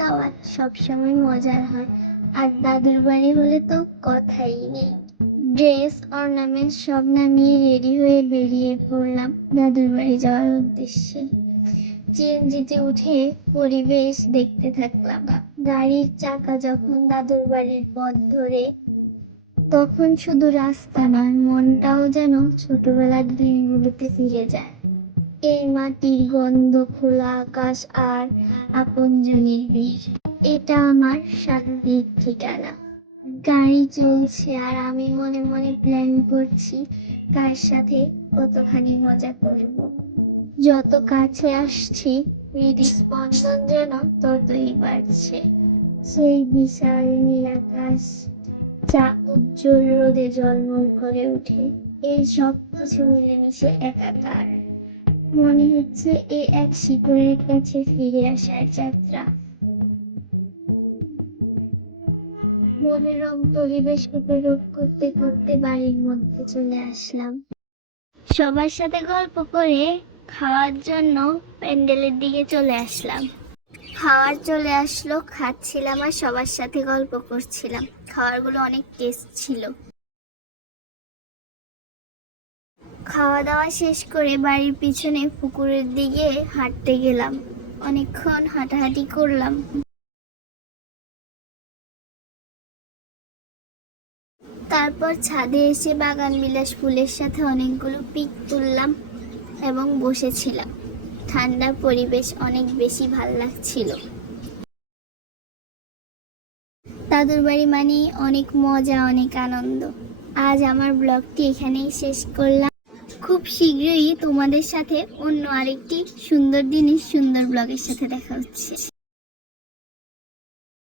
দাওয়াত সবসময় মজার হয়, আর দাদুর বাড়ি হলে তো কথাই নেই। ড্রেস অর্নামেন্ট সব নামিয়ে রেডি হয়ে বেরিয়ে পড়লাম দাদুর বাড়ি যাওয়ার উদ্দেশ্যে। সিএনজিতে উঠে পরিবেশ দেখতে থাকলাম। গাড়ির চাকা যখন দাদুর বাড়ির পথ ধরে, তখন শুধু রাস্তা নয়, মনটাও যেন ছোটবেলার দিনগুলোতে ফিরে যায়। এই মাটির গন্ধ, খোলা আকাশ আর আপনজনের ভিড়, এটা আমার শান্তির ঠিকানা। গাড়ি চলছে আর আমি মনে মনে প্ল্যান করছি কার সাথে কতখানি মজা করব। যত কাছে আসছি হৃদস্পন্দন যেন ততই বাড়ছে। সেই বিশাল নীল আকাশ, যা উজ্জ্বল রোদে ঝলমল করে ওঠে, এই সব কিছু মিলেমিশে একাকার। মনে হচ্ছে এ এক শিকড়ের কাছে ফিরে আসার যাত্রা। মনোরম পরিবেশ উপভোগ করতে করতে বাড়ির মধ্যে চলে আসলাম। সবার সাথে গল্প করে খাওয়ার জন্য প্যান্ডেলের দিকে চলে আসলাম। খাওয়ার চলে আসলো, খাচ্ছিলাম আর সবার সাথে গল্প করছিলাম। খাবারগুলো অনেক টেস্ট ছিল। খাওয়া দাওয়া শেষ করে বাড়ির পিছনে পুকুরের দিকে হাঁটতে গেলাম। অনেকক্ষণ হাঁটাহাঁটি করলাম। তারপর ছাদে এসে বাগান বিলাস ফুলের সাথে অনেকগুলো পিক তুললাম এবং বসেছিলাম। ঠান্ডা পরিবেশ, অনেক বেশি ভাল লাগছিল। দাদুর বাড়ি মানে অনেক মজা, অনেক আনন্দ। আজ আমার ব্লগটি এখানেই শেষ করলাম। খুব শীঘ্রই তোমাদের সাথে অন্য আরেকটি সুন্দর দিনের সুন্দর ব্লগের সাথে দেখা হচ্ছে।